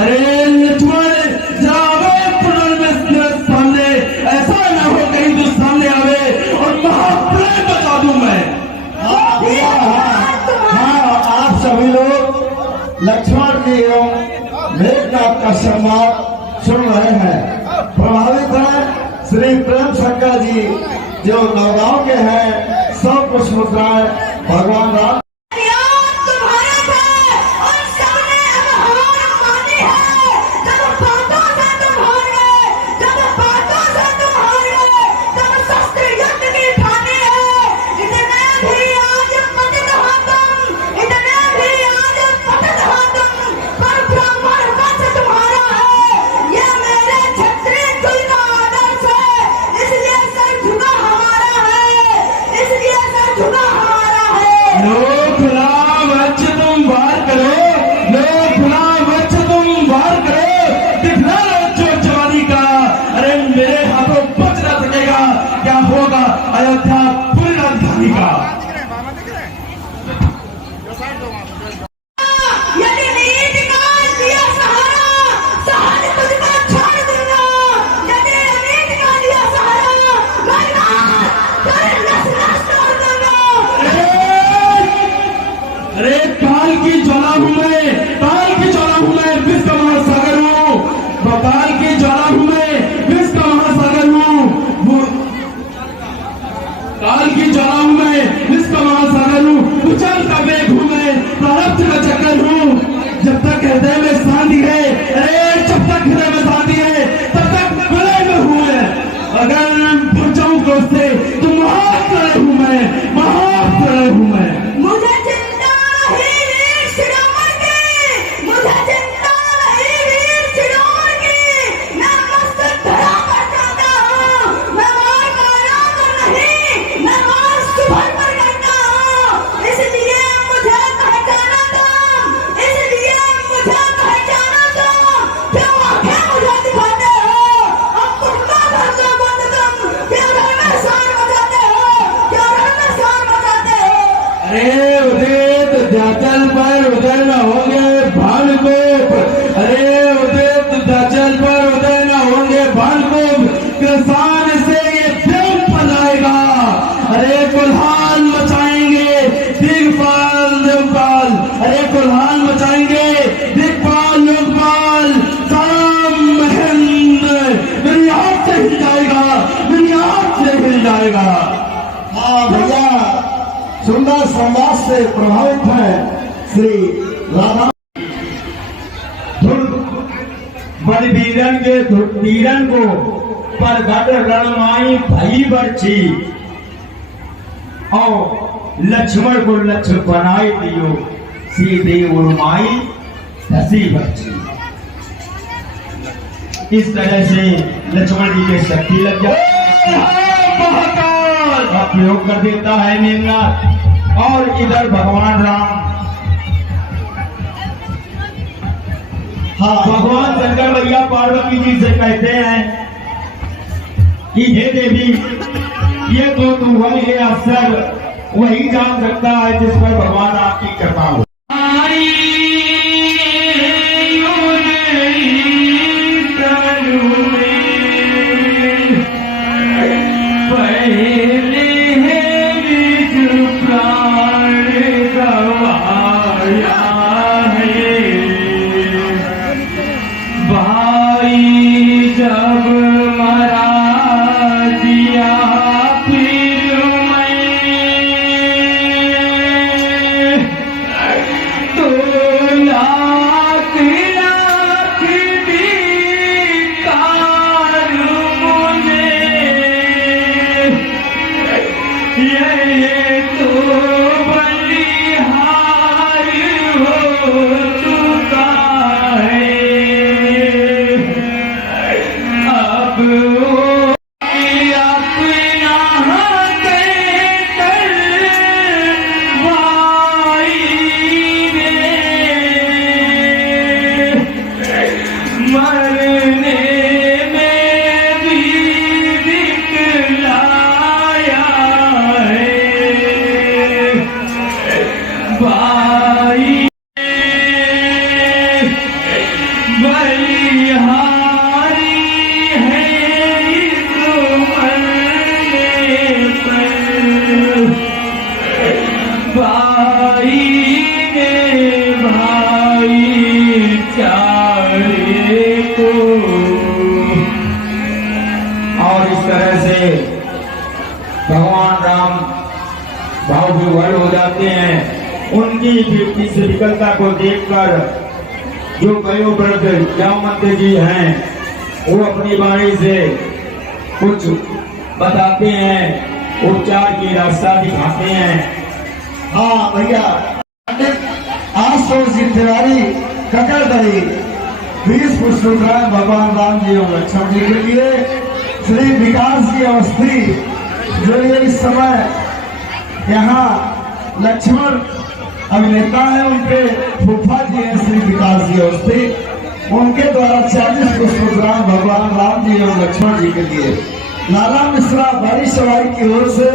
अरे लक्ष्मण जावे पुनर्विश्व सामने, ऐसा ना हो कहीं तो सामने आवे और महाप्रलय बचा दूं मैं। हाँ, आप सभी लोग लक्ष्मण जी एवं मेघनाथ का संवाद सुन रहे हैं, प्रभावित हैं। श्री प्रेम शंकर जी जो नौगांव के हैं, सब कुछ मुद्राएं भगवान राम अयोध्या पूरी राजधानी का। अरे काल की ज्वाला हूं मैं, काल की ज्वाला हूं मैं, विश्व का महासागर हूं, काल की ज्वाला हूं मैं, विश्व का महासागर हूं, काल की ज्वाला हूं मैं, विश्व का महासागर हूं, उछाल का वेग हूं मैं, प्रारब्ध का चक्कर हूं। जब तक हृदय में शांति है, अरे जब तक हृदय में शांति है, तब तक प्रलय में हूं मैं। अगर भूल जाऊं क्रोध से तो महाप्रलय हूं मैं, महाप्रलय हूं मैं। हाँ भैया, सुंदर समाज से प्रभावित है श्री राधा बलवीरन के धुतीरन को परगट रणमाई भई बरछी और लक्ष्मण को लक्ष्य बनाए दियो, सीधे उर्माई धसी बरछी। इस तरह से लक्ष्मण जी के शक्ति लग जाती का प्रयोग कर देता है मेघनाथ। और इधर भगवान राम, हाँ भगवान शंकर भैया पार्वती जी से कहते हैं कि हे देवी, ये तो तू वही अवसर वही जान सकता है जिस पर भगवान आपकी कृपा हो। बलिहारी है इस मरने पर, भाई ने भाईचारे को। और इस तरह से भगवान राम भाव विह्वल हो जाते हैं। उनकी इस विकलता को देखकर जो वयोवृद्ध जामवंत जी हैं वो अपनी वाणी से कुछ बताते हैं, उपचार की रास्ता दिखाते हैं। हाँ भैया, आशुतोष जी तिवारी ककरदही 20 पुष्प भगवान राम जी और लक्ष्मण जी के लिए। श्री विकास जी अवस्थी जो ये इस समय यहाँ लक्ष्मण अभिनेता है, उनके फूफा जी हैं श्री विकास जी अवस्थी, उनके द्वारा 40 पुष्पग्राम भगवान राम जी और लक्ष्मण जी के लिए। लाला मिश्रा बड़ी सवारी की ओर से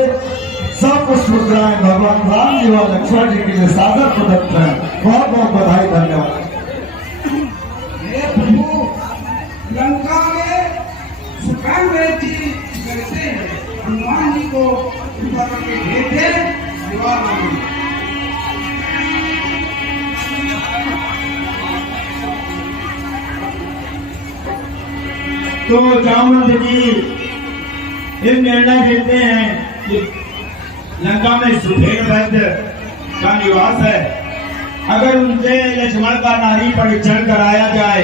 100 पुष्पग्राम भगवान राम जी और लक्ष्मण जी के लिए सादर प्रदत्त है। बहुत बहुत बधाई, धन्यवाद। हे प्रभु, लंका में सुकान जी कैसे हनुमान जी को कृपा करके भेजे विवाह मांगे। तो जामवंत जी एक निर्णय देते हैं कि लंका में सुधेर वैद्य का निवास है, अगर उनसे लक्ष्मण का नारी परीक्षण कराया जाए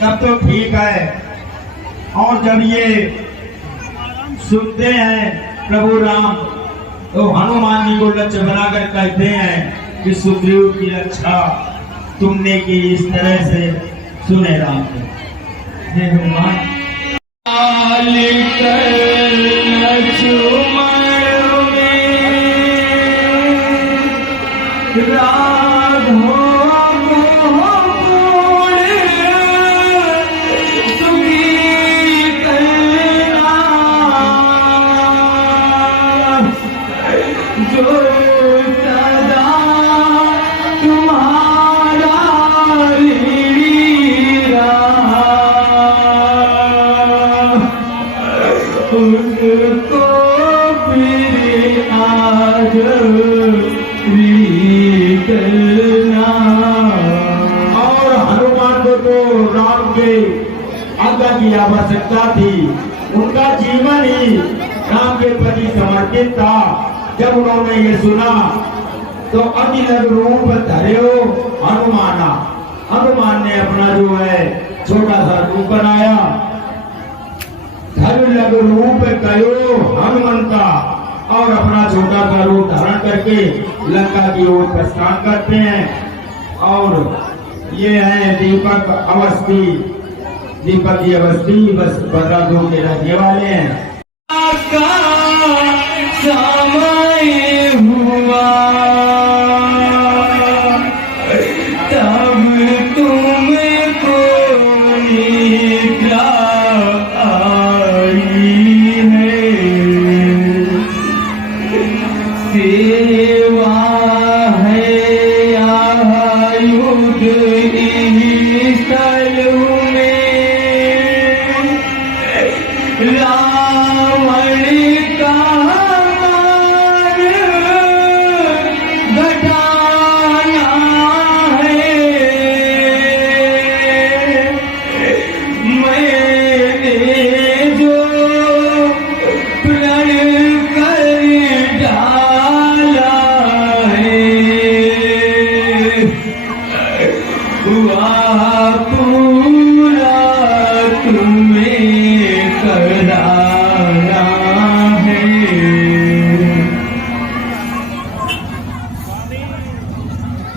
तब तो ठीक है। और जब ये सुनते हैं प्रभु राम तो हनुमान जी को लक्ष्य बनाकर कहते हैं कि सुग्रीव की रक्षा तुमने की। इस तरह से सुने राम को। हे हनुमान, और हनुमान को तो राम के आज्ञा की आवश्यकता थी। उनका जीवन ही राम के प्रति समर्पित था। जब उन्होंने ये सुना तो अतिलग रूप धर्यो हनुमाना। हनुमान ने अपना जो है छोटा सा रूप बनाया, धर्मलग रूप कयो हनुमंता, और अपना छोटा सा रूप धारण करके लंका की ओर प्रस्थान करते हैं। और ये है दीपक अवस्थी। दीपक जी अवस्थी बस बदलापुर के रहने वाले हैं। समय हुआ तब तुमको निद्रा आई है, सेवा है आयुध स्थल में, रावण का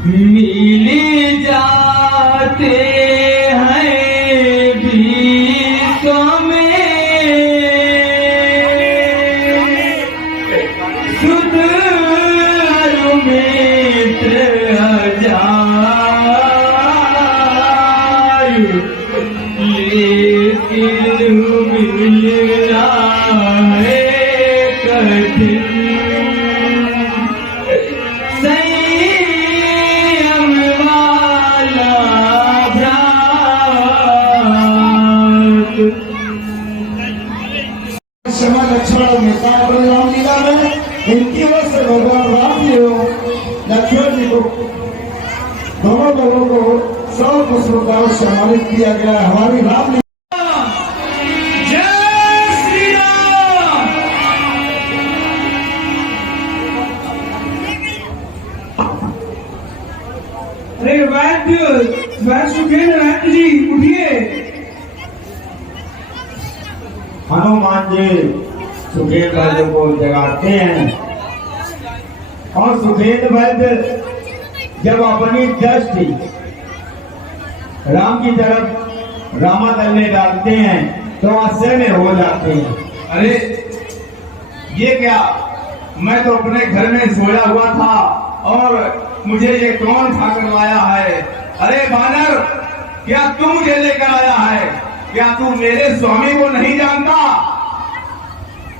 मिल जाते हैं विश्व में सुध मित्र अजायु, लेकिन मिलना है कठिन। संयम वाला भ्राता निर्धारित किया गया है। हमारी राम जय श्री राम। अरे वैद्य सुखेंद्र वैद्य जी उठिए। हनुमान जी सुखेंद्र वैद्य को जगाते हैं और सुखेंद्र वैद्य जब अपनी दृष्टि राम की तरफ रामादल में डालते हैं तो आश्चर्य में हो जाते हैं। अरे ये क्या, मैं तो अपने घर में सोया हुआ था और मुझे ये कौन उठा कर लाया है? अरे बानर, क्या तू मुझे लेकर आया है? क्या तू मेरे स्वामी को नहीं जानता?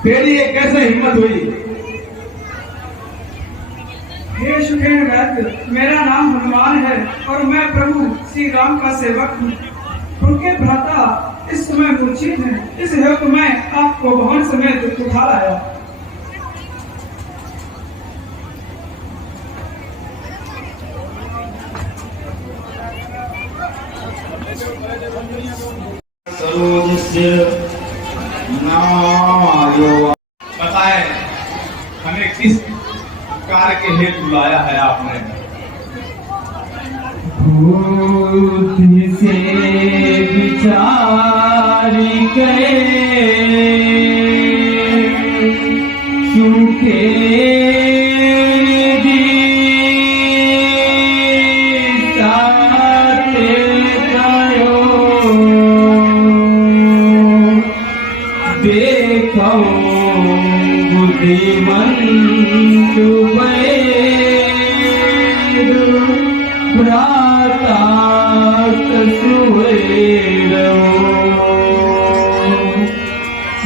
तेरी ये कैसे हिम्मत हुई? हे सुखेंद्र वैद्य, मेरा नाम हनुमान है और मैं प्रभु श्री राम का सेवक हूँ। उनके भ्राता इस समय मूर्छित हैं, इस हेतु मैं आपको भवन समेत उठा लाया। बताए हमें किस कार्य के हेतु बुलाया है आपने? बुद्धि से विचार गए सुखे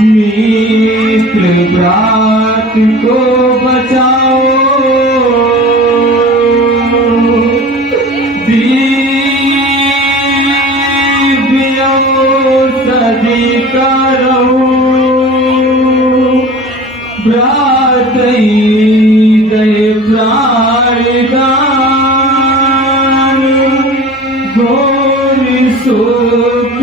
मित्र ब्रात को बचाओ दिव्य सदी करो ब्रात दे प्राणदान गौरी सुख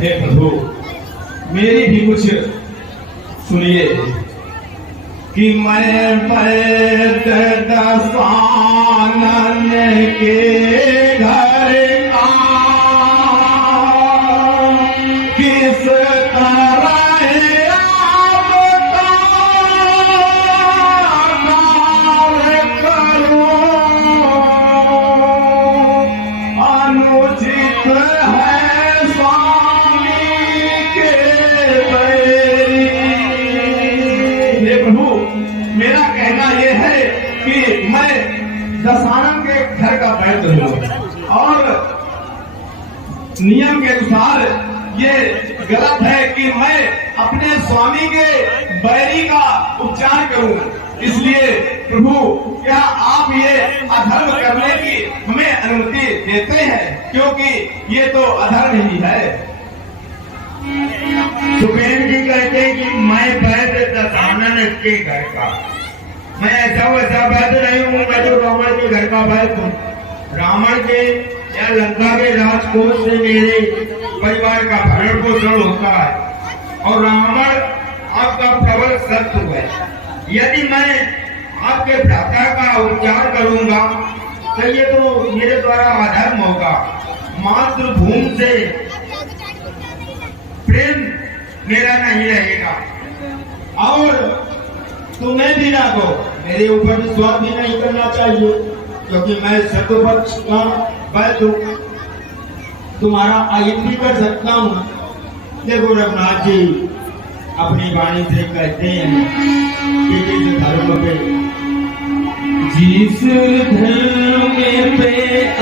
हे प्रभु, मेरी भी कुछ सुनिए कि मैं पैद दसानन के घर का किस तरह आपका कार्य करूं, अनुचित है मेरा कहना यह है कि मैं दसानन के घर का वैद्य हूँ और नियम के अनुसार ये गलत है कि मैं अपने स्वामी के बैरी का उपचार करूं। इसलिए प्रभु, क्या आप ये अधर्म करने की हमें अनुमति देते हैं? क्योंकि ये तो अधर्म ही है। सुखेंद्र जी कहते हैं कि मैं वैद्य दसानन के घर का, मैं ऐसा वैसा वैद्य नहीं हूँ, मैं तो रावण के घर का वैद्य हूँ। रावण के या लंका के राजकोट से मेरे परिवार का भरण पोषण होता है और रावण आपका प्रबल शत्रु है। यदि मैं आपके भ्राता का उपचार करूंगा तो ये तो मेरे द्वारा अधर्म होगा। मातृभूमि से प्रेम मेरा नहीं रहेगा और तुम्हें भी ना को मेरे ऊपर विश्वास भी नहीं करना चाहिए, क्योंकि मैं शत्रुपक्ष का वैद्य हूं, तुम्हारा आयन भी कर सकता हूँ। देखो रघुनाथ जी अपनी वाणी से कहते हैं कि जिस धर्म पे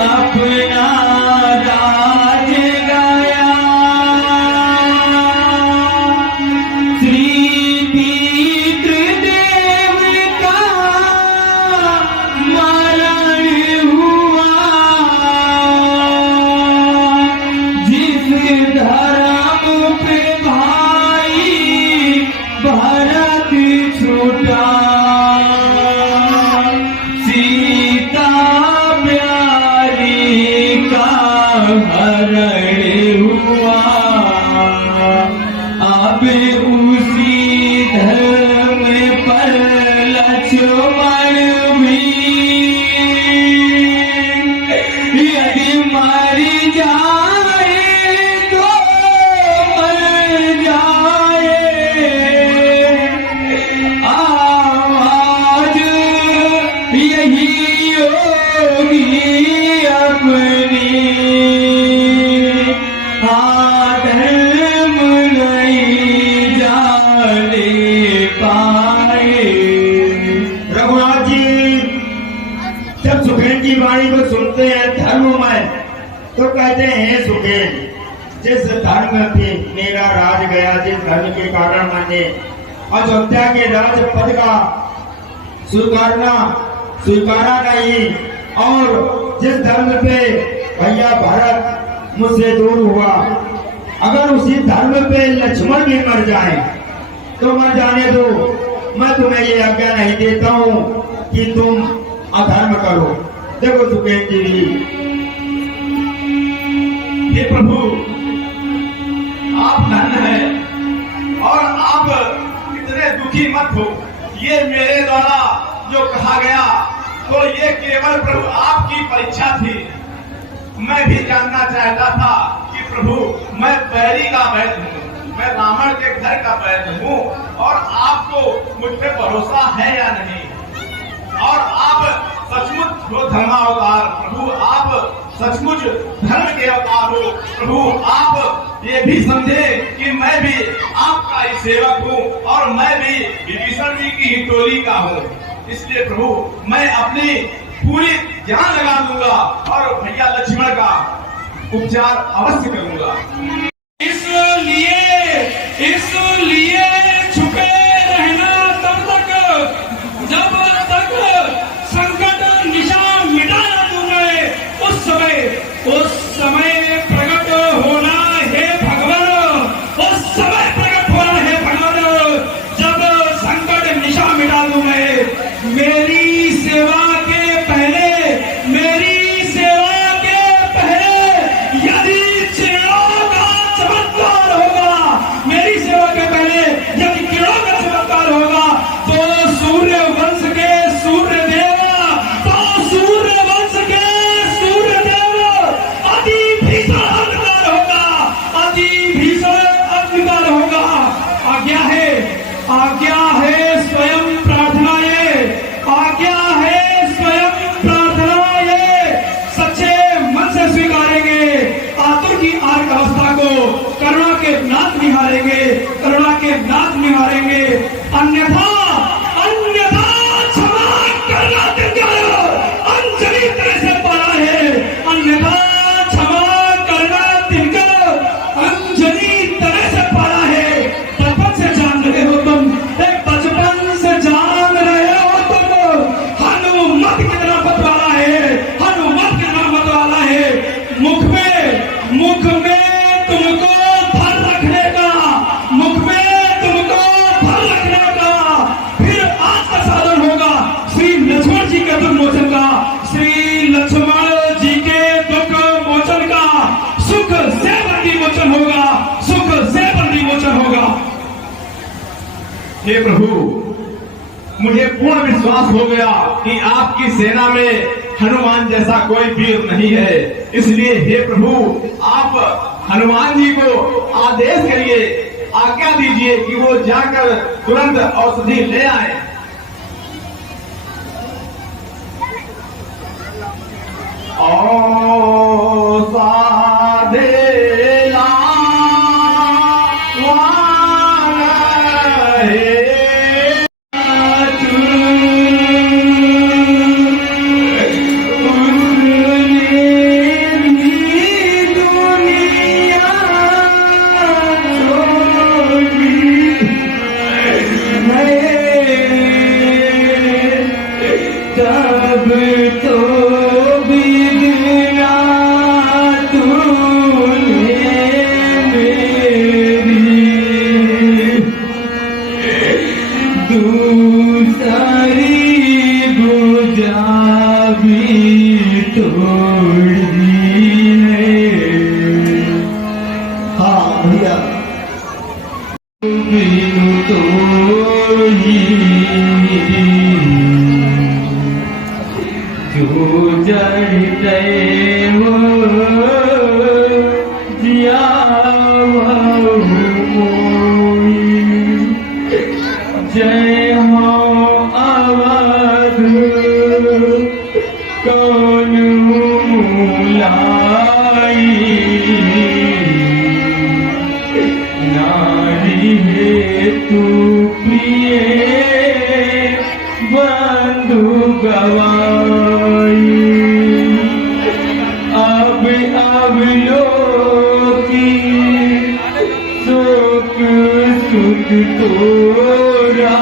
अपना राज गया See नहीं होगी अपनी, धर्म नहीं जाने पाए। रघुनाथ जी जब सुखेन की वाणी को सुनते हैं धर्म में, तो कहते हैं सुखेन, जिस धर्म पे मेरा राज गया, जिस धर्म के कारण मैंने अयोध्या के राजपद का स्वीकारा नहीं, और जिस धर्म पे भैया भारत मुझसे दूर हुआ, अगर उसी धर्म पे लक्ष्मण भी मर जाए तो मर जाने दो, मैं तुम्हें ये आज्ञा नहीं देता हूँ कि तुम अधर्म करो। देखो सुखेन जी, हे प्रभु, आप धन्य हैं और आप इतने दुखी मत हो। ये मेरे द्वारा जो कहा गया, तो ये केवल प्रभु आपकी परीक्षा थी। मैं भी जानना चाहता था कि प्रभु, मैं बैरी का वैद्य हूँ, मैं रावण के घर का वैद्य हूँ, और आपको मुझ पे भरोसा है या नहीं। और आप सचमुच हो धर्मावतार प्रभु, आप सचमुच धर्म के अवतार हो प्रभु। आप ये भी समझे कि मैं भी आपका ही सेवक हूँ, और मैं भी विभीषण जी की ही टोली का हूँ। इसलिए प्रभु, मैं अपनी पूरी जान लगा दूंगा और भैया लक्ष्मण का उपचार अवश्य करूंगा। इसलिए छुपे रहना तब तक, जब तक संकट निशा मिटाना तूने, उस समय प्रकट होना है भगवान, उस समय प्रकट होना है भगवान, जब संकट निशा मिटा दूंगे। मेरी सेवा के पहले, यदि किरणों का चमत्कार होगा, मेरी सेवा के पहले यदि किरणों का चमत्कार होगा, तो सूर्य वंश के सूर्य देव, अति भीषण अंधकार होगा, अति भीषण अंधकार होगा। आज्ञा है स्वयं प्रार्थनाएं, आज्ञा है स्वयं प्रार्थनाएं, सच्चे मन से स्वीकारेंगे। आतुर की आर्क अवस्था को करुणा के नाथ निहारेंगे, करुणा के नाथ निहारेंगे। अन्यथा क्षमा करना तिनकर अंजलि तरह से पड़ा है, अन्यथा क्षमा करना तिनकर अंजलि तरह से पड़ा है। बचपन से जान रहे हो तुम, बचपन से जान रहे हो तुम, हनुमत कितना मतवाला है, हनुमत कितना मतवाला है। मुख में तुमको भर रखने का, मुख में तुमको भर रखने का, फिर आज का साधन होगा श्री लक्ष्मण जी के दुख मोचन का, श्री लक्ष्मण जी के दुख मोचन का, सुख से बंदी मोचन होगा, सुख से बंदी मोचन होगा। हे प्रभु, मुझे पूर्ण विश्वास हो गया कि आपकी सेना में हनुमान जैसा कोई वीर नहीं है। इसलिए हे प्रभु, आप हनुमान जी को आदेश करिए, आज्ञा दीजिए कि वो जाकर तुरंत औषधि ले आए। तब तो बिगड़ा तूने मेरी, दूसरी बुझा भी तोड़ी है। हाँ भैया, बिनु तोड़ी जो जड़ते वो जिया जय हो अवध कौन लाई नारी है तू प्रिय बंधु गवाई अब लोकी सुख सुख तोरा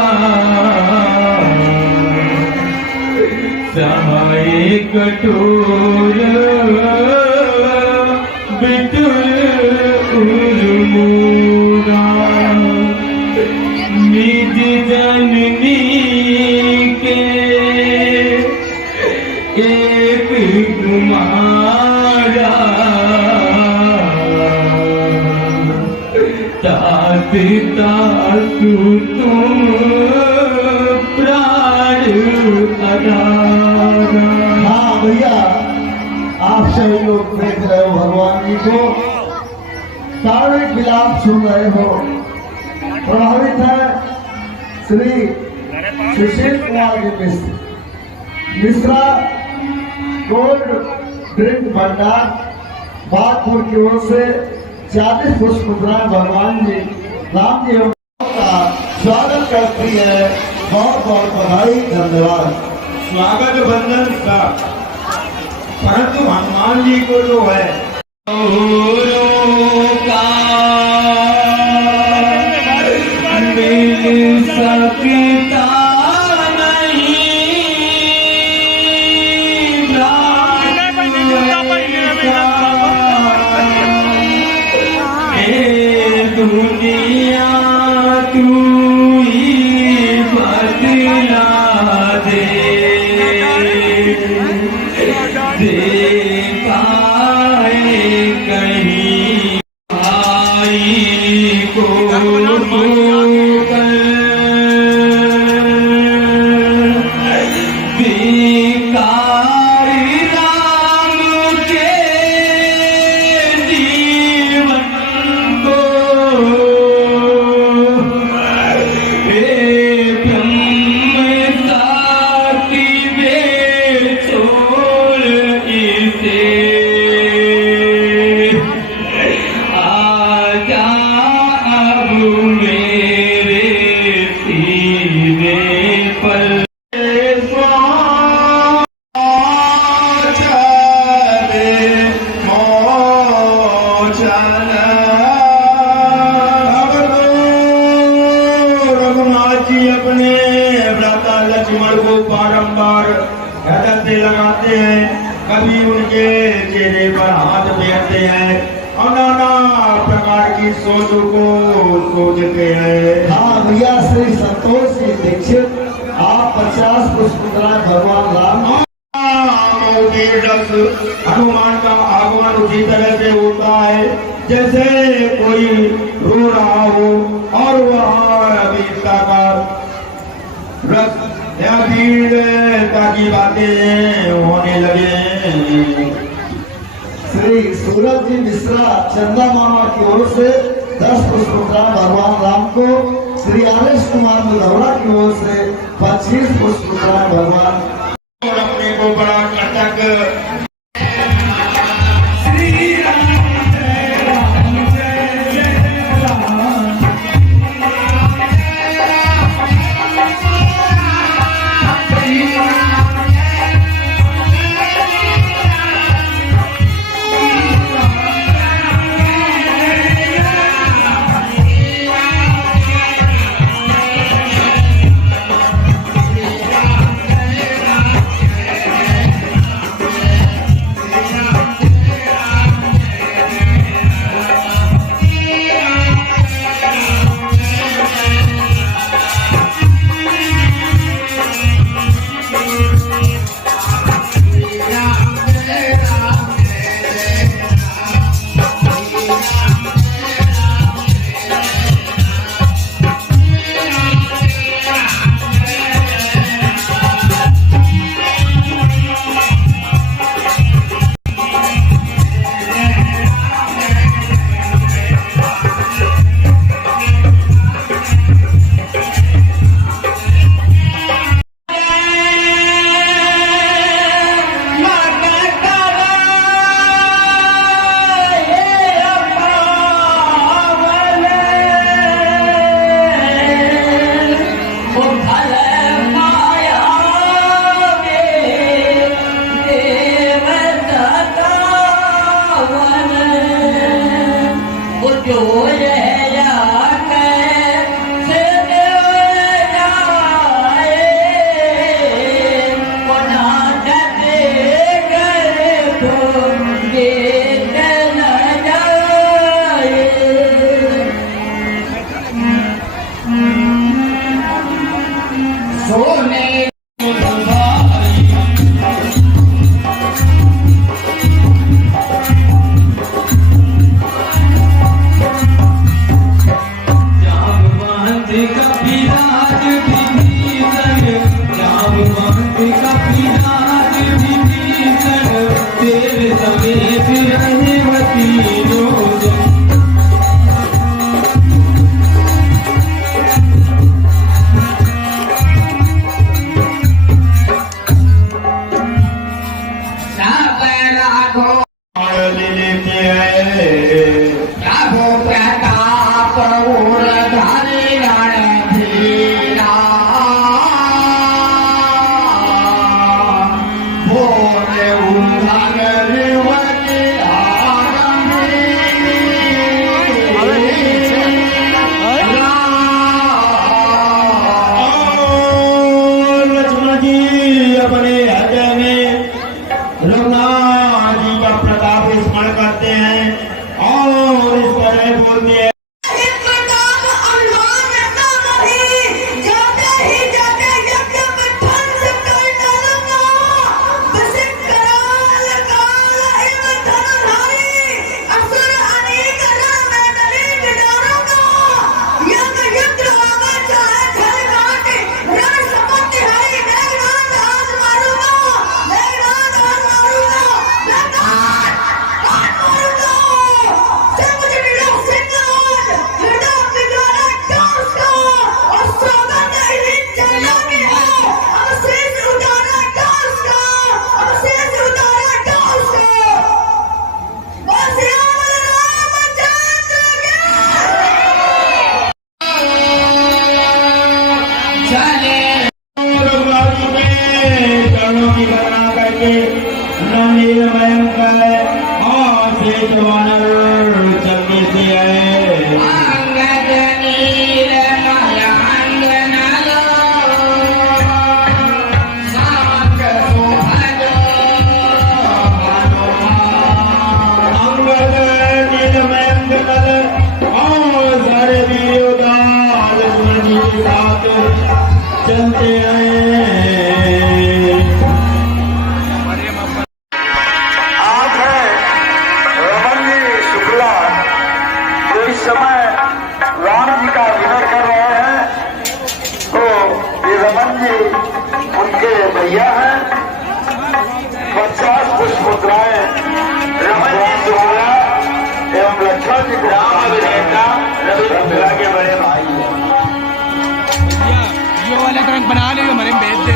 सहाय कठोर बिटुल उर्मूरा निज जननी के एक कुमारा तात तातु तुम प्राण अदारा। हाँ भैया, आप सभी लोग देख रहे हो भगवान जी को, कार्मिक विलाप सुन रहे हो। प्रभावित है श्री सुशील कुमार जी मिश्रा गोल्ड ड्रिंक भंडार बागपुर की ओर से 40 पुष्प मुद्राएं भगवान जी राम जी का स्वागत करती है। बहुत बहुत बधाई, धन्यवाद। स्वागत बंधन का, परंतु हनुमान जी को जो है मिल सकता दुनिया तू ही बदला दे, देखा है कहीं भाई को लक्ष्मण को बारंबार हृदय से लगाते हैं, कभी उनके चेहरे पर हाथ फेरते हैं और नाना प्रकार की सोच को सोचते हैं। हाँ भैया, श्री संतोष जी दीक्षित, आप 50 पुष्प मुद्राएं भगवान राम। हनुमान का आगमन उसी तरह से होता है जैसे कोई रो रहा हो और वह अभिता का रस या भीड़ ताकि बातें होने लगे। श्री सूरज जी मिश्रा चंदा मामा की ओर से 10 पुष्प मुद्राएं भगवान राम को, श्री आरेश कुमार मुधौरा की ओर से 25 पुष्प मुद्राएं भगवान और अपने को बड़ा कटक लक्ष्मण जी अपने हृदय में रघुनाथ जी का प्रताप स्मरण करते हैं और इस तरह बोलते हैं। चलते आज है रमन जी शुक्ला जो इस समय राम जी का अभिनय कर रहे हैं। तो ये रमन जी उनके भैया हैं। 50 पुष्प मुद्राएं रमन जी शुक्ला एवं लक्ष्मण जी राम अभिनेता रवि शुक्ला के बड़े भाई हैं। ये वाला रंग बना ले हमारे भेज दे।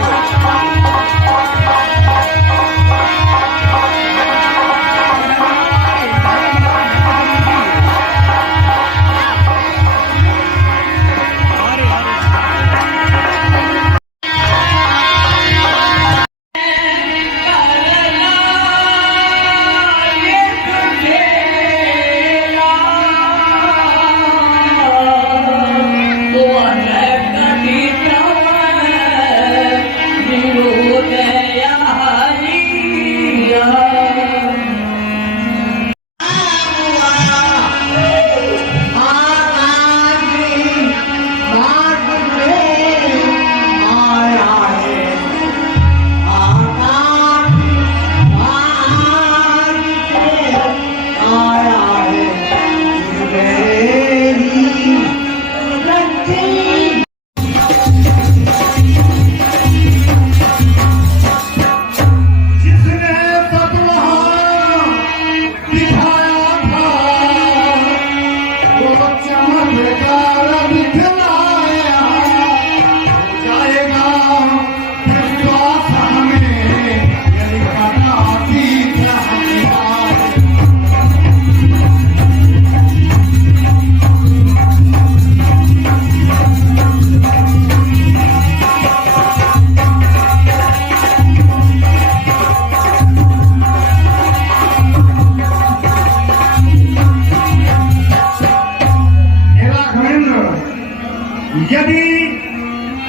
यदि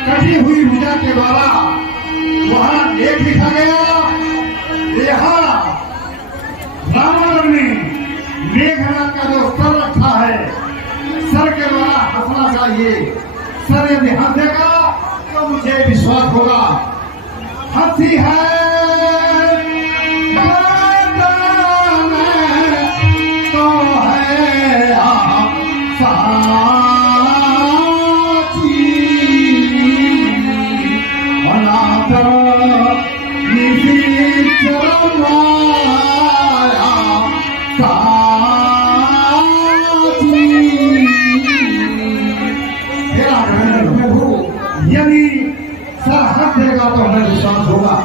कटी हुई भुजा के द्वारा वहां लेख लिखा गया, यहाँ रावण ने मेघनाथ का जो सर रखा है, सर के द्वारा हंसना चाहिए। सर यदि हंसेगा तो मुझे विश्वास होगा। हंसी है तो है यदि सर हंस देगा तो हमें विश्वास होगा।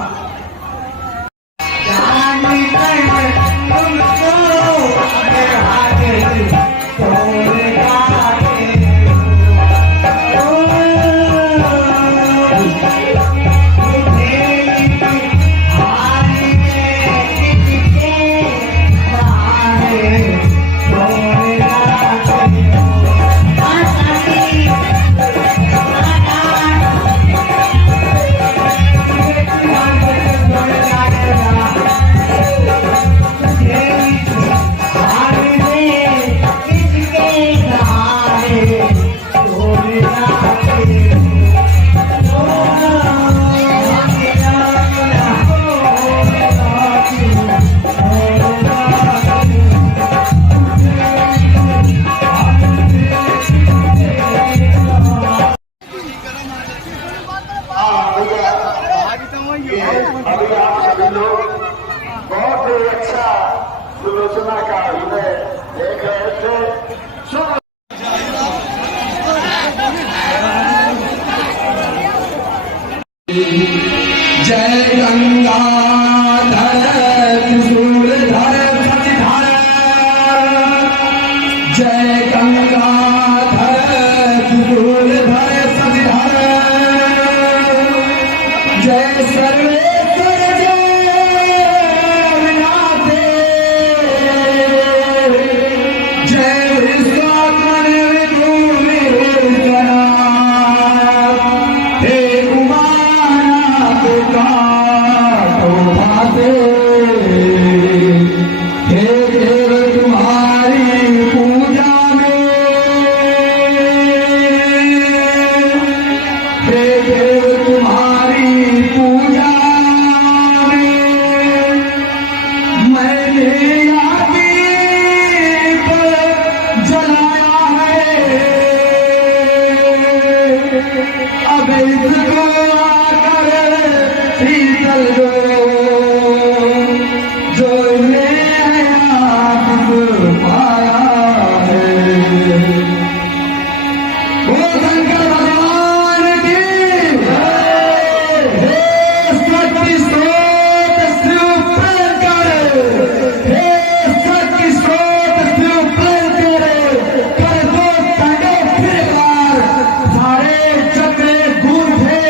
सूचना का हृदय देख रहे थे। सुन जय गंगाधर त्रिशूलधर सतिधर, जय गंगाधर त्रिशूलधर सतिधर, जय सर्वेश्वर जय विनाथे, जय विश्वात्मन विभूमिकरा, हे हे देव तुम्हारी पूजा में, हे देव तुम्हारी पूजा में, मैंने दीप जलाया है, अब इसको आकर शीतल जो पाया है। वो शंकर भगवान की हे शक्ति स्रोत शिव प्रणकर, हे शक्ति स्रोत शिव प्रणकर, कर दो तंडो फिर बार, सारे जग में गूंजे,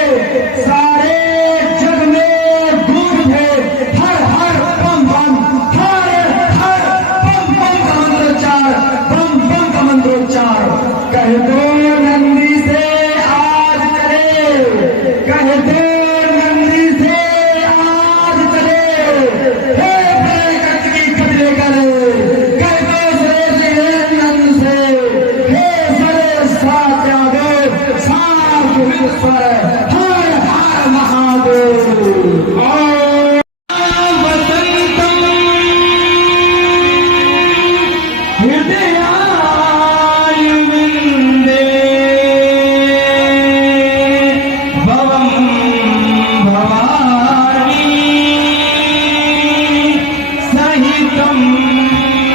सारे जग में गूंजे, हर हर बम बम, हर हर बम बम का मंत्रोच्चार, बम बम का मंत्रोच्चार। कह दो नंदी से आज करे, कह दो नंदी से आज करे, हे प्रकट की कदले करे, कह दो सुरेश नंद से, हे सरे सात्यादेव सात विश्वर, हर हर महादेव। वसंतम हृदयायुविंदे भवं भवानी सहितं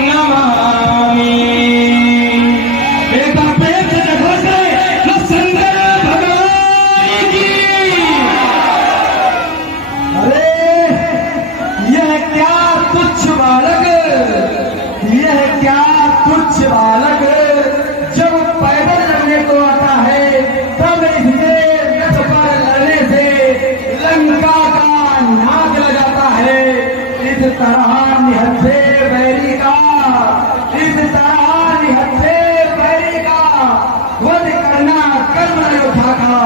नमामि। एक बार प्रेम से जयघोष करें, तो शंकर भगवान की। अरे यह क्या तुच्छ बालक, यह क्या तुच्छ बालक, जब पैदल लड़ने को आता है तब इससे रथ पर लड़ने से लंका का नाक लगाता है। इस तरह निहत्थे बैरी का, इस तरह निहत्थे बैरी का वध करना कर्म अयोध्या का,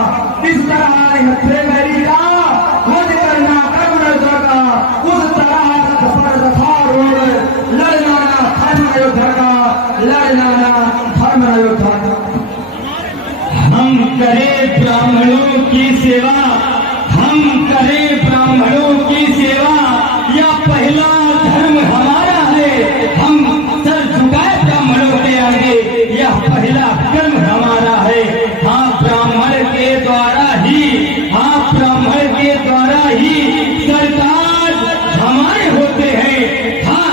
इस तरह निहत्थे बैरी का वध करना कर्म अयोध्या का, उस तरह रथ पर रथारूढ़ लड़ना धर्म अयोध्या का, लड़ना धर्म अयोध्या का। हम करें ब्राह्मणों की सेवा, हम करें ब्राह्मणों की सेवा, यह पहला धर्म हमारा है। हम सर झुकाए ब्राह्मणों के आगे, यह पहला कर्म हमारा है। हाँ, ब्राह्मण के द्वारा ही, हाँ ब्राह्मण के द्वारा ही सरकार हमारे होते हैं। हाँ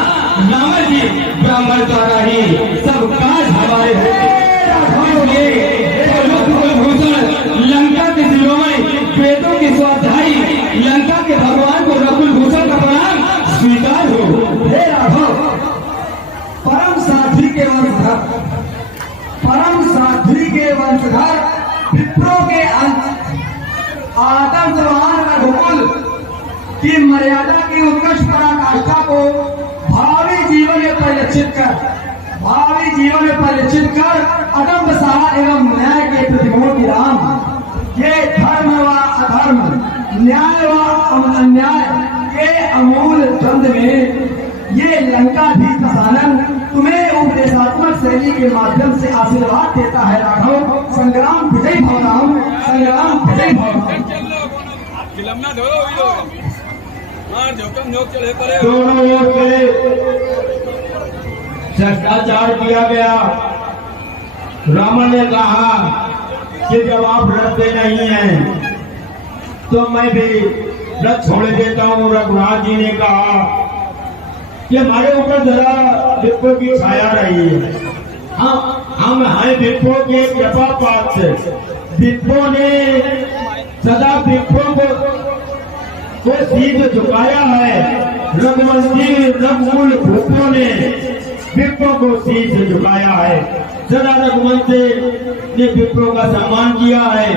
रावण जी, ब्राह्मण द्वारा ही सब काज हमारे होते हैं। लंका के शिरोमणि, वेदों के स्वाध्यायी, लंका के भगवान को रकुल भूषण का प्रणाम स्वीकार हो। हे राघव, परम साध्वी के वंशधर, परम साध्वी के वंशधर, विप्रों के अंश, आदम जवान रघुकुल की मर्यादा की उत्कृष्ट पराकाष्ठा को भावी जीवन में परिलक्षित कर, भावी जीवन में परिलक्षित कर अदम्य साहस एवं न्याय के प्रतिमूर्ति राम, ये धर्म व अधर्म, न्याय व अन्याय के अमूल द्वंद में ये लंकाधीश दशानन तुम्हें उपदेशात्मक शैली के माध्यम से आशीर्वाद देता है। राघव, संग्राम विजय भव राम, संग्राम विजय भव। दोनों ओर से भ्रष्टाचार किया गया। रावण ने कहा कि जब आप डरते नहीं हैं तो मैं भी रथ छोड़ देता हूँ। रघुनाथ जी ने कहा कि हमारे ऊपर जरा विप्रो की छाया रही है। हम हैं विप्रो के कृपा पात्र से। विप्रो ने सदा विप्रो को शीश झुकाया है। रघुवंशी रघुकुल भूपों ने विप्रो को शीश झुकाया है। सदा रघुवंशी ने विप्रो का सम्मान किया है।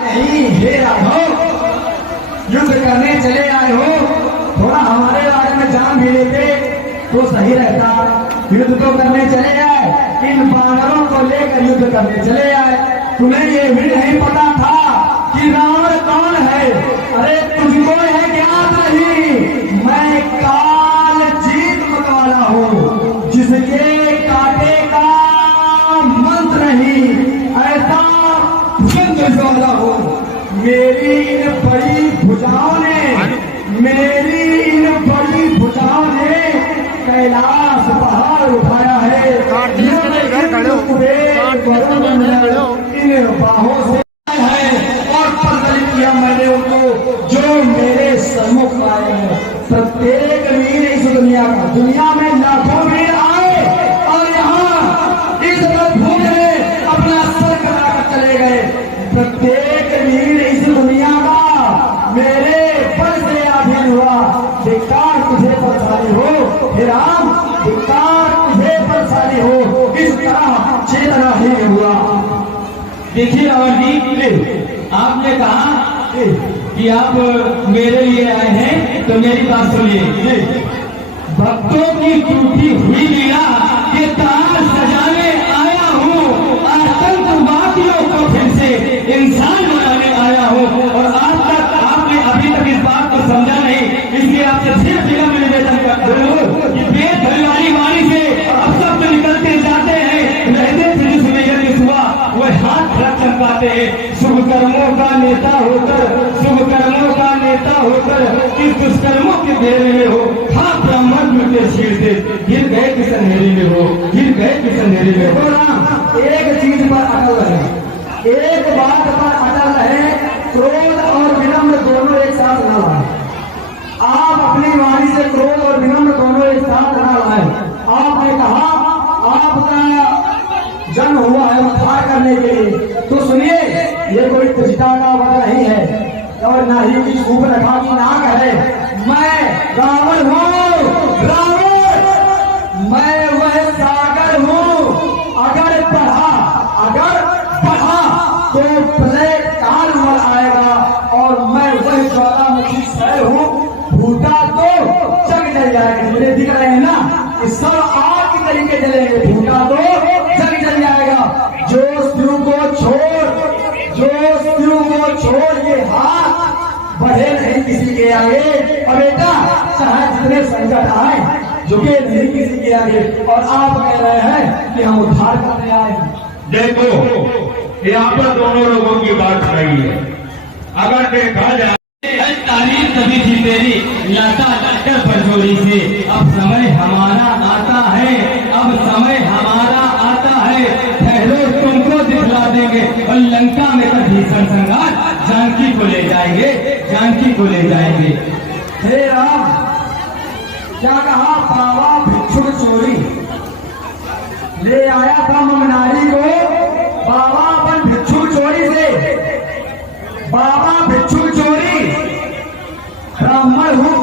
नहीं हे राघव, युद्ध करने चले आए हो, थोड़ा हमारे बारे में जान भी लेते तो सही रहता। युद्ध तो करने चले आए, इन बानरों को लेकर युद्ध करने चले आए। तुम्हें ये भी नहीं पता था कि रावण कौन है? अरे तुझको है ज्ञात नहीं, मैं काल जीत वाला हूँ, जिसके काटे का मंत्र नहीं, ऐसा भुजंग वाला हूँ। मेरी इन बड़ी भुजाओं ने कैलाश पहाड़ उठाया है। इन बाहों से है और प्रदर्शित किया मैंने उनको, जो मेरे सम्मुख आए हैं। प्रत्येक वीर इस दुनिया में लाखों वीर आए और यहाँ इस रणभूमि में अपना सर कटाकर चले गए। प्रत्येक वीर इस दुनिया का मेरे बल से अधीन हुआ। धिक्कार तुझे परेशानी हो हे राम, धिक्कार तुझे परेशानी हो, इस तरह चेतना ही हुआ। देखिए रावण जी, आपने कहा कि आप मेरे लिए आए हैं, तो मेरी बात सुनिए। भक्तों की टूटी हुई लीला के तार सजाने आया हूँ। आतंकवादियों को फिर से इंसान बनाने आया हूँ। और आज तक आपने अभी तक इस बात को समझा नहीं, इसलिए आपसे फिर विनम्र निवेदन करता हूँ कि पेट भरी वाली वाणी से अब सब तो निकलते जाते हैं, रहते फिर जिसमें यदि हुआ वह हाथ रख चमकाते हैं। शुभ कर्मों का नेता होकर, शुभ कर्मों का नेता होकर इस दुष्कर्मों के घेरे में हो। हाँ ब्राह्मण के शीर से गिर गए किस अंधेरे में हो, गिर गए किस अंधेरे में हो। एक चीज पर अटल रहे, एक बात पर अटल रहे, क्रोध और विनम्र दोनों एक साथ न लाए। आप अपनी वाणी से क्रोध और विनम्र दोनों एक साथ न लाए। आपने कहा आपका जन्म हुआ है उद्धार करने के लिए, तो सुनिए ये कोई तुझता का वध नहीं है और ना ही की सूप रखा की नाक है। मैं रावण हूँ, रावण, मैं वह सागर हूँ। अगर बढ़ा तो प्रलय काल में आएगा और मैं वह ज्वालामुखी शैल हूँ। फूटा तो जग जल जाएगा। मुझे दिख रहे हैं ना, इस सब आग की तरीके जलेंगे। फूटा तो जग जल जाएगा। जो शिव को छोड़ ये हाथ बढ़े नहीं किसी के आगे। और बेटा चाहे जितने संकट आए झुके नहीं किसी के आगे। और आप कह रहे हैं कि हम उद्धार करने आए हैं। देखो यहाँ पर दोनों लोगों की बात सही है। अगर देखा जाए तारीफ कभी थी तेरी लाता लटकर परचोरी से, अब समय हमारा आता है, अब समय हमारा आता है। ठहरो तुमको दिखला देंगे और लंका में भीषण संघार जानकी को ले जाएंगे, जानकी को ले जाएंगे। हे राम, क्या कहा? बाबा भिक्षुक चोरी ले आया था ममनारी को। बाबा अपन भिक्षुक चोरी से, बाबा भिक्षुक चोरी, ब्राह्मण हूँ,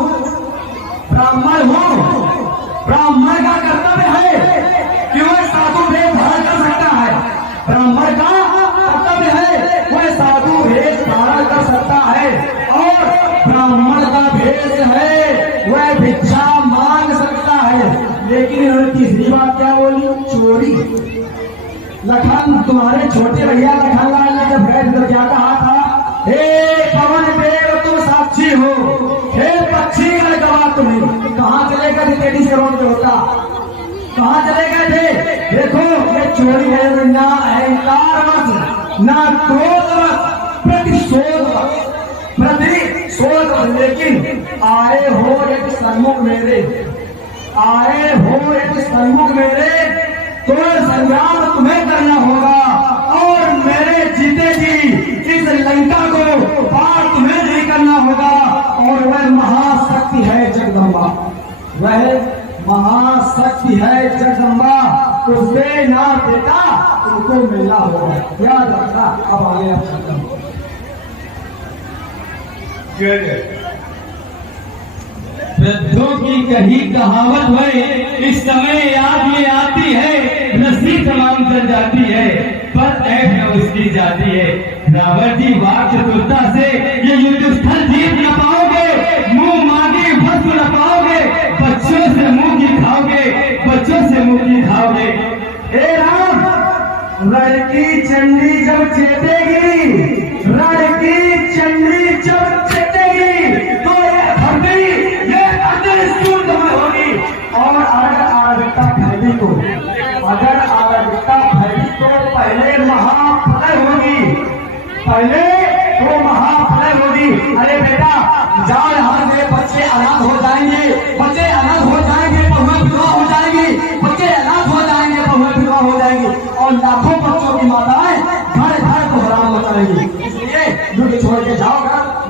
ब्राह्मण हूँ। ब्राह्मण का कर्तव्य है कि वह साधु भेष धारण कर सकता है। ब्राह्मण का कर्तव्य है वह साधु भेष धारण कर सकता है। और ब्राह्मण का भेष है वह भिक्षा मांग सकता है। लेकिन इन्होंने तीसरी बात क्या बोली? चोरी। लखन, तुम्हारे छोटे भैया लखन लाल ने जब गए तो क्या कहा था? हे पवन देव तुम साक्षी हो, हे पक्षी का गवाह तुम्हें। कहाँ चले गए थे? तेरी से रोड होता कहाँ चले गए थे? देखो ये चोरी है ना अहंकारवश, ना क्रोधवश, प्रतिशोध। लेकिन आए हो एक सन्मुख मेरे, आए हो एक सन्मुख मेरे, तो संग्राम तुम्हें करना होगा। और मेरे जीते जी इस लंका को पार तुम्हें नहीं करना होगा। और वह महाशक्ति है जगदम्बा, वह महाशक्ति है जगदम्बा, उससे ना बेटा तुमको मिलना होगा, याद रखना। अब आगे वृद्धों की कही कहावत है, इस समय याद ये आती है, रस्सी तमाम चल जाती है, पर ऐब न उसकी जाती है। रावण जी वाक चतुरता से ये युद्ध स्थल जीत न पाओगे, मुंह मांगी भस्म न पाओगे, बच्चों से मुंह की खाओगे, बच्चों से मुंह की खाओगे। हे राम, लड़की चंडी जब चेतेगी, लड़की चंडी जब चेतेगी तो ये धरती सूंद में होगी। और अगर आरक्षता फैली तो पहले महाप्रलय होगी, पहले तो महाप्रलय होगी। अरे बेटा जाओ, यहाँ से बच्चे अनाथ हो जाएंगे, बच्चे अनाथ हो जाएंगे, बहुएं विधवा हो जाएंगी, बच्चे अनाथ हो जाएंगे, बहुएं विधवा हो जाएंगी, और लाखों बच्चों की माताएं घर घर को हराम मचाएंगी। इसलिए युद्ध छोड़ के जाओ,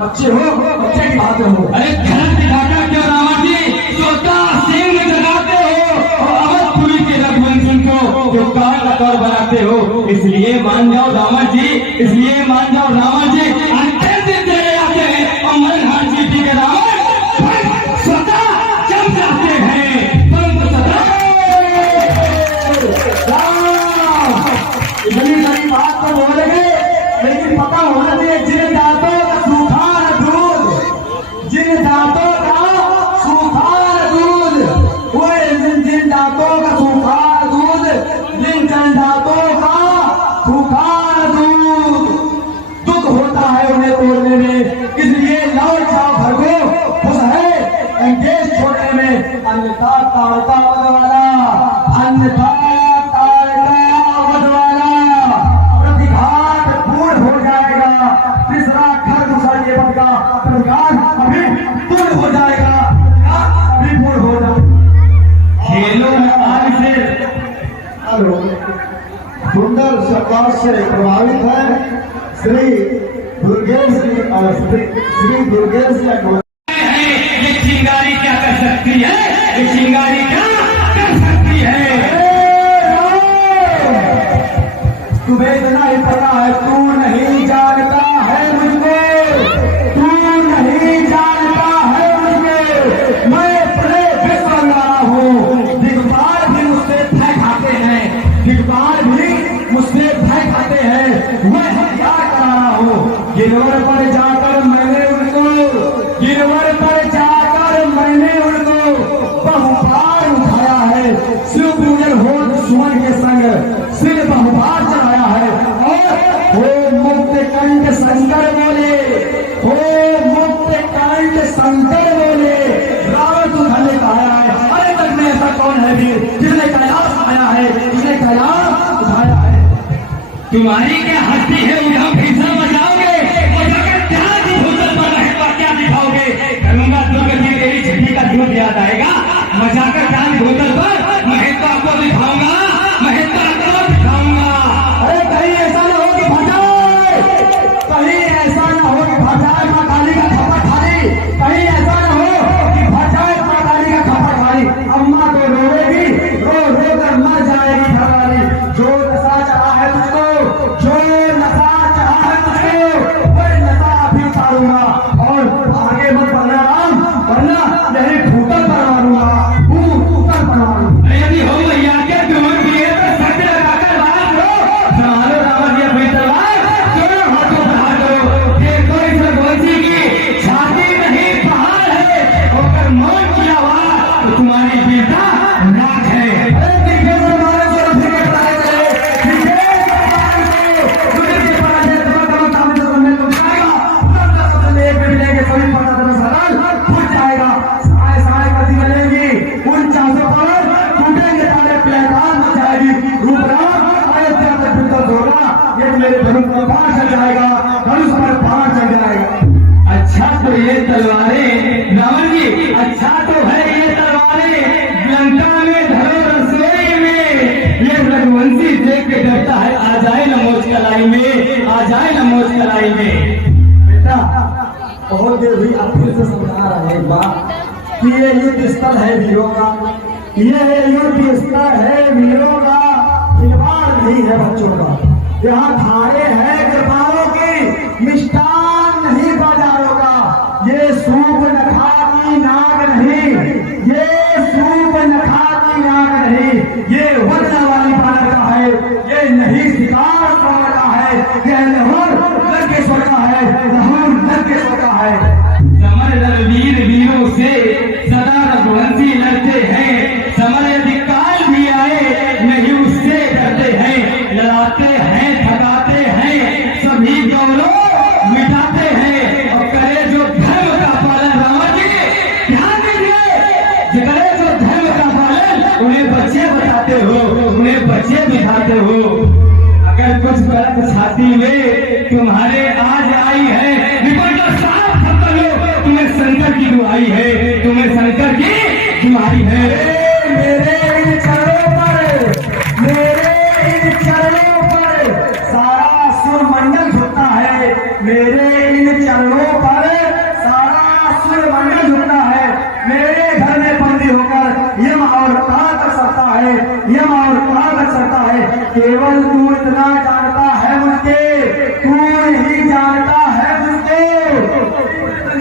बच्चे हो, बच्चे की बात हो। अरे धर्म दिखाकर क्यों रावण जी सोता सिंह जगाते हो, और अवधपुरी के रघुवंशी को जो काल कटोर बनाते हो। इसलिए मान जाओ रावण जी, इसलिए मान जाओ रावण जी, अंतिम दिन तेरे आते हैं और मरणहार जीती के रावण स्वतः जम जाते हैं। तुम इतनी सारी बात तो बोलेंगे, लेकिन पता होना चाहिए जिन दांतों का सूखा दूध, जिन दांतों का सूखा दूध, वो जिन दांतों का सूखा दूध, जिन दांतों का सूखा दूध दुख होता है उन्हें तोड़ने में। इसलिए लौट जाओ घर को, खुश है अंगेज छोड़ने में। अन्यथा ताड़ता वाला, अन्यथा सुंदर शब्दार्थ से प्रभावित है श्री दुर्गेश जी और श्री दुर्गेश जी। ये चिंगारी क्या कर सकती है, ये चिंगारी क्या कर सकती है। तुम्हें इतना ही पता है, तू नहीं जानता है मुझको, तू नहीं जानता है मुझको। मैं बड़े विश्वनारा हूँ, दिग्पाल भी मुझसे भय खाते हैं, दिग्पाल भी मुझसे भय खाते हैं। मैं हथियार करा रहा हूँ, गिरवर पर जाकर मैंने उनको, गिरवर पर जाकर मैंने उनको बहुबार उठाया है। शिव पूजन हो सुमन के संग सिर बहुबार चढ़ाया है। और हो मुक्त कंठ शंकर बोले, हो मुक्त कंठ शंकर बोले, रावण तू धन्य कहाया है। अरे तक में ऐसा कौन है वीर जिसने कैलाश आया है, जिसने कैलाश उठाया है। तुम्हारी क्या हस्ती है, उठा भीषण बजाओगे, बजाकर क्या भूतल पर रहेगा, क्या दिखाओगे। करूंगा दुर्ग की तेरी छठी का दूध याद आएगा, बजाकर क्या भूतल पर महेंद्र को दिखाऊंगा, महेंद्र को दिखाऊंगा। अरे कहीं ऐसा न हो कि भजाए, कहीं ऐसा न हो कि भजाए माँ काली का खपट खाली, कहीं ऐसा न हो कि भजाए माँ काली का खपट खाली। अम्मा तो रोएगी, रो रो कर मर जाएगी घरवाली। जो नशा चढ़ा है तुझको, जो नशा चढ़ा है तुझको, वही नशा अभी उतारूंगा। और आगे मत बढ़ना राम, वरना यही भूतल पर मारूंगा, भूतल पर मारूंगा। यदि हो भैया के तुमन की है तो सत्य लगाकर बात करो, संभालो रावण जी अपनी तलवार, दोनों हाथों पर हाथ करो। देखो इस रघुवंशी की छाती नहीं पहाड़ है, होकर मौत की आवाज तो तुम्हारी वीरता नाक है। अरे दिखे से मारे तो दिखे पराए चले, दिखे से मारे तो दिखे पराए चले। तुम्हें सामने से सुनने को जाएगा, उधर सबसे ले एक मिलेंगे, सभी पता तुम्हें सरल फूट जाएगा। साए साए कदी मिलेंगी, उन चांसों पर टूटेंगे ताले, प्लेटान मच जाएगी। रूपराम अयोध्या से फिर होगा, ये मेरे धनुष पर बाण चल जाएगा, धनुष पर बाण चल जाएगा। अच्छा तो ये तलवारें रावण जी, अच्छा तो है ये तलवारें लंका में धरो रसोई में। ये रघुवंशी देख के डरता है, आ जाए न मोच कलाई में, आ जाए न मोच कलाई में। बेटा बहुत देर हुई, आप फिर से समझा रहे हैं एक बात कि ये युद्ध स्थल है वीरों का, ये युद्ध स्तर है वीरों का, खिलवाड़ नहीं है बच्चों का। यहाँ धारे हैं कृपाओं की, मिष्ठान नहीं बाजारों का। ये सूप नखा की नाग नहीं, ये सूप नखा की नाग नहीं, ये वज्र वाली बानर का है, ये नहीं शिकार समर का है, ये लहर लंकेश्वर का है, लहर लंकेश्वर का है। समर रणवीर वीरों से सदा रघुवंशी लड़ते हैं, समर यदि काल भी आए नहीं उससे डरते हैं, लड़ाते हैं थकाते हैं सभी गौरव मिटाते हैं, और करे जो धर्म का पालन रावण जी ध्यान दीजिए, जो करे जो धर्म का पालन उन्हें बच्चे बताते हो, उन्हें बच्चे बिठाते हो। अगर कुछ गलत छाती में तुम्हारे आज आई है निपटो साफ खत्म लो, तुम्हें शंकर की दुआई है, तुम्हें शंकर की दुआई है। मेरे इन चरणों पर, मेरे इन चरणों पर सारा सूर्यमंडल झुकता है, मेरे इन चरणों पर सारा सूर्यमंडल झुकता है। मेरे घर में बंदी होकर यम और कहां तक सकता है, यम और कहां तक सकता है। केवल तू इतना जानता है मुझे, तू ही जानता है मुझे।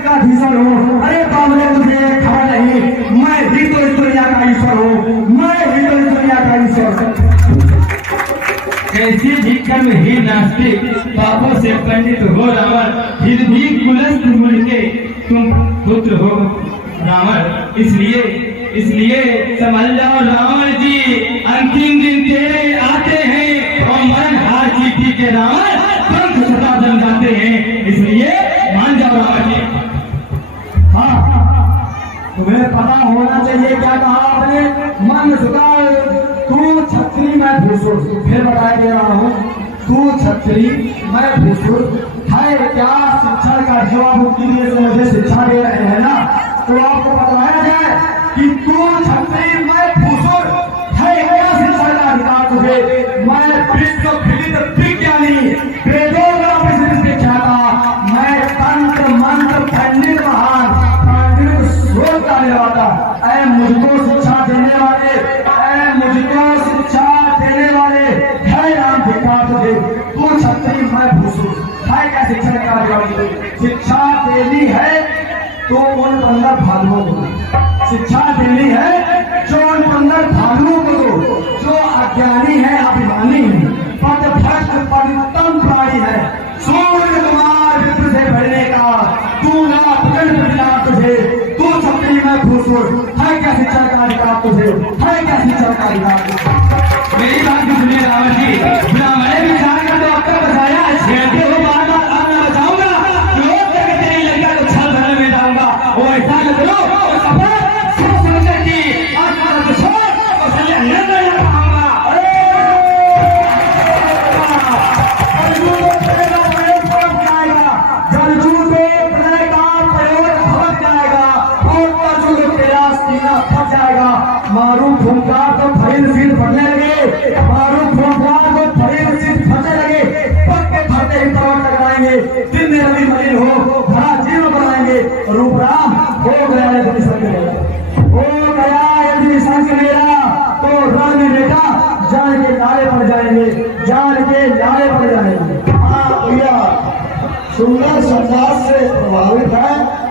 का भीषण हूँ, अरे बाबले तुझे खबर नहीं, मैं ही तो इस दुनिया का ईश्वर हूँ, मैं ही तो इस दुनिया का ईश्वर हूँ। कैसे भी कर्म ही नास्तिक पापों से पंडित हो रावण, फिर भी कुलस्थ मुनि के तुम पुत्र हो रावण। इसलिए समझ जाओ रावण जी, अंतिम दिन तेरे आते हैं, और मरण हार जीती के रावण पंख सदा जम जाते हैं, इसलिए मान जाओ रावण जी। हाँ, तुम्हें पता होना चाहिए क्या कहा आपने, मन सुधा तू छत्री मैं भूसुर। फिर बताया दे रहा हूँ, तू छत्री मैं भूसुर है क्या? शिक्षा का जवाब के लिए से मुझे शिक्षा दे रहे हैं ना, तो आपको बताया जाए कि तू छत्री मैं भूसुर है क्या? शिक्षा का अधिकार तुझे, मैं विश्व विदित विज्ञानी, वेदों का विशिष्ट ख्याता, मैं तंत्र मंत्र पंडित महान, पांडित शोध का निर्माता। ऐ मुझको शिक्षा देने वाले, ऐ मुझको शिक्षा देने वाले, है राम धिक्कार तुझे, तू छत्री मैं भूसुर है क्या? शिक्षा का अधिकार शिक्षा देनी है तो उन 15 भालुओं को, शिक्षा देनी है जो उन 15 भालुओं को दो, जो अज्ञानी है, अभिमानी है, पद भ्रष्ट परितम प्राणी है, सूर्य कुमार विप्र से बढ़ने का तू ना प्रकट प्रतिलाप तुझे, तू छत्री में भूसुर है क्या? शिक्षा का अधिकार तुझे है क्या? शिक्षा का अधिकार। मेरी बात भी सुनिए रावण जी, मैंने विचार कर तो आपका बताया, छेड़ते हो बार बार अब मैं बताऊंगा, लोग कहते तेरी लड़का को छल भरने में डालूंगा, वो ऐसा न करो शंकर की आत्मा को छोड़ और संजय नंदन लगाऊंगा। जलजू पे प्रलय का प्रयोग भड़क जाएगा, और अर्जुन तेरा सीना फट जाएगा। मारू फूंकार तो फरीद सीट फटने लगे, मारू फूंकार तो फरीद सीट फटने लगे, पक्के फटते ही तवा टकराएंगे, दिन में रवि मलिन हो भरा जीव बनाएंगे। रूपराम हो गया यदि संग मेरा, हो गया यदि संग मेरा, तो रण में बेटा जान के नारे पड़ जाएंगे, जान के नारे पड़ जाएंगे। हाँ भैया, सुंदर संवाद से प्रभावित है।